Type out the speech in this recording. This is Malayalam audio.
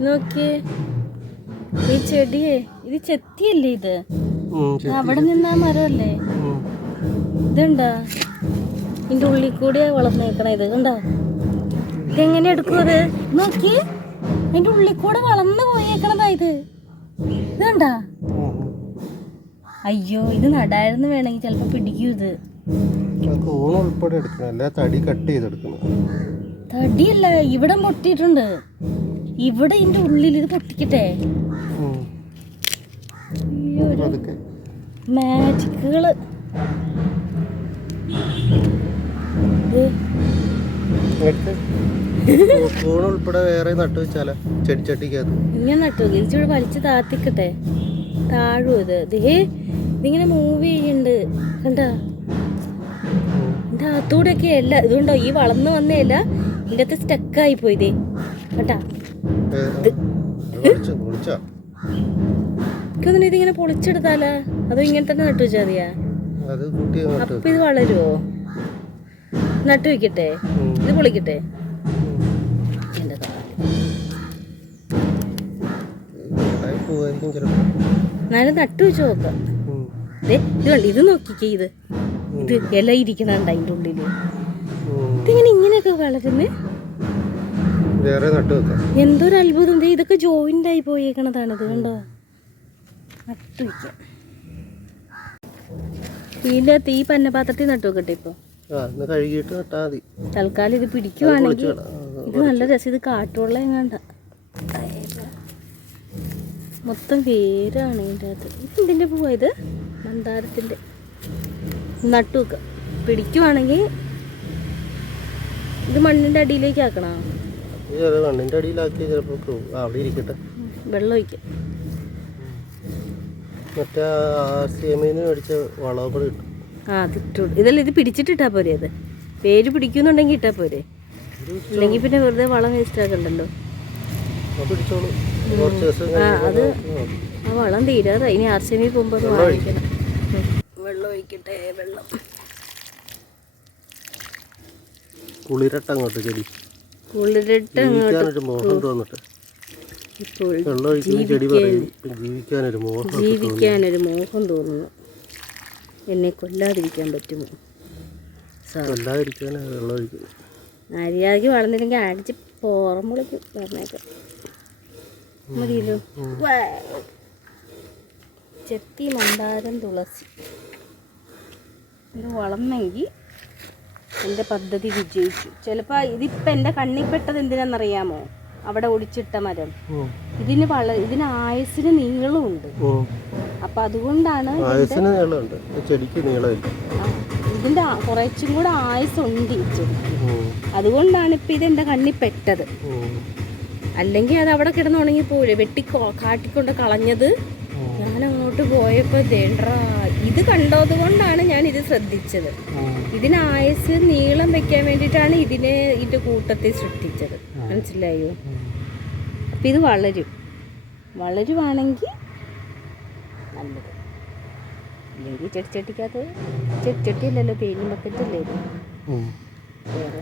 നോക്കിയേ. ഈ ചെടിയെ ഇത് ചെത്തിയല്ലേ ഇത്. അവിടെ നിന്നാ മരമല്ലേ? ഇതുണ്ടാ? ഇതിന്റെ ഉള്ളിൽ കൂടിയാ വളർന്നേക്കണ ഇത്. കണ്ടോ? ഇതെങ്ങനെ എടുക്കും അത്? നോക്കിയേ അതിന്റെ ഉള്ളിൽ കൂടെ വളർന്നു പോയേക്കണതാ ഇത്. ഇത് കണ്ടാ ഉം, ഉം. അയ്യോ ഇത് നടായിരുന്നു വേണമെങ്കിൽ ചിലപ്പോ പിടിക്കൂ ഇത്. തടി കട്ട് ചെയ്തെടുക്കണം. തടിയല്ല ഇവിടെ പൊട്ടിയിട്ടുണ്ട് ഇവിടെ ഇതിന്റെ ഉള്ളിൽ ഇത് പൊട്ടിക്കട്ടെ? മാജിക്കുകൾ ഉൾപ്പെടെ വേറെ നട്ടു വെച്ചാലോ? ചെടിച്ചട്ടിക്കകത്ത് ഇങ്ങനെ നട്ടു. ഇതിച്ചിവിടെ വലിച്ചു താത്തിക്കട്ടെ. താഴും ഇത്? ദേ ഇതിങ്ങനെ മൂവ് ചെയ്യുന്നുണ്ട് കണ്ടാ? ഉം. ഇതിന്റെ അകത്തൂടെ ഒക്കെ അല്ല. ഇതുകൊണ്ടോ ഈ വളർന്നു വന്നേല്ല ഇതിന്റെ അകത്ത് സ്റ്റക്കായി പോയി ദേ. കണ്ടാ? എനിക്കൊന്നും ഇതിങ്ങനെ പൊളിച്ചെടുത്താലാ? അതോ ഇങ്ങനെ തന്നെ നട്ടു വെച്ചാൽ മതിയാ? അപ്പൊ ഇത് വളരുവോ? നട്ടു വെക്കട്ടെ? ഇത് പൊളിക്കട്ടെ? എന്നാലും നട്ടു വെച്ച് നോക്കാം. ഇത് കണ്ടോ ഇത് നോക്കിക്കേ ഇത്. ഇത് ഇല ഇരിക്കണുണ്ട് അതിന്റെ ഉള്ളിൽ? ഉം. ഇതിങ്ങനെ ഇങ്ങനെയൊക്കെ വളരുന്നേ? എന്തൊരു അത്ഭുതം. ഇതൊക്കെ ജോയിന്റ് ആയി പോയേക്കണതാണ്. ഇത് കണ്ടോ? നട്ടു വെക്കാം. ഇതിന്റെ തീ പന്നപാത്രത്തിൽ നട്ടു വെക്കട്ടെ ഇപ്പൊ. ആ ഇന്ന് കഴുകിയിട്ട് നട്ടാ മതി. തൽക്കാലം ഇത് പിടിക്കുവാണെങ്കിൽ ഇത് നല്ല രസം. ഇത് കാട്ടുവെള്ളം എങ്ങാണ്ട? മൊത്തം വേരാണ് ഇതിന്റെ അകത്ത്. ഇത് എന്തിന്റെ പൂവാ ഇത്? മന്ദാരത്തിന്റെ നട്ടു വെക്കുക പിടിക്കുവാണെങ്കിൽ ഇത് മണ്ണിന്റെ അടിയിലേക്ക് ആക്കണോ? ഇത് ചില അടിയിലാക്കി ചിലപ്പോൾ. ആ, അവിടെ ഇരിക്കട്ടെ. വെള്ളം ഒഴിക്കാം. മറ്റേ ആർ സി എമ്മിന് മേടിച്ച വളവും കിട്ടും. ആ ഇട്ടു ഇതല്ല ഇത് പിടിച്ചിട്ടിട്ടാ പോരെ അത്? പേര് പിടിക്കുന്നുണ്ടെങ്കിൽ ഇട്ടാ പോരെ? അല്ലെങ്കിൽ പിന്നെ വെറുതെ വളം വേസ്റ്റ് ആക്കണ്ടല്ലോ? ആ അത് ആ. വളം തീരാതെ ഇനി ആർ സി എമ്മിൽ പോകുമ്പോൾ അത് വെള്ളം വാങ്ങിക്കണം. വെള്ളം ഒഴിക്കട്ടെ വെള്ളം. കുളിരട്ട അങ്ങോട്ട് ചെടി. ജീവിക്കാനൊരു മോഹം തോന്നുന്നു. എന്നെ കൊല്ലാതിരിക്കാൻ പറ്റുമോ? മര്യാദയ്ക്ക് വളർന്നില്ലെങ്കിൽ അടിച്ച് പോറമ്പളിക്കും പറഞ്ഞേക്കാം. മതിയല്ലോ. ചെത്തി മന്ദാരം തുളസി. ഇത് വളർന്നെങ്കിൽ എന്റെ പദ്ധതി വിജയിച്ചു. ചിലപ്പോൾ ഇതിപ്പോൾ എന്റെ കണ്ണിൽ പെട്ടത് എന്തിനാണെന്നറിയാമോ? അവിടെ ഒടിച്ചിട്ട മരം. ഇതിന് വള ഇതിന് ആയുസിന് നീളമുണ്ട്. ഉണ്ട് അപ്പം അതുകൊണ്ടാണ് ആയുസിന് നീളമുണ്ട്. ഈ ചെടിക്ക് നീളമില്ല. ആ, കുറച്ചും കൂടെ ആയുസുണ്ട് ഈ ചെടിക്ക് അതുകൊണ്ടാണ് ഇപ്പൊ ഇത് എന്റെ കണ്ണിൽ പെട്ടത്. അല്ലെങ്കിൽ അത് അവിടെ കിടന്ന് ഉണങ്ങി പോവില്ലേ വെട്ടി കാട്ടിക്കൊണ്ട് കളഞ്ഞത്? ഞാൻ അങ്ങോട്ട് പോയപ്പോ ദേണ്ട ഇത് കണ്ടത് കൊണ്ടാണ് ഞാൻ ഇത് ശ്രദ്ധിച്ചത്. ഇതിന് ആയുസ് നീളം വെക്കാൻ വേണ്ടിയിട്ടാണ് ഇതിനെ ഇതിന്റെ കൂട്ടത്തിൽ സൃഷ്ടിച്ചത്. മനസ്സിലായോ? അപ്പം ഇത് വളരും. വളരുവാണെങ്കിൽ നല്ലത്. ഇല്ലെങ്കിൽ ചെടിച്ചട്ടിക്കകത്ത് ചെടിച്ചട്ടി അല്ലല്ലോ തേനും ബക്കറ്റല്ലേ ഇത്? ഉം. വേറെ.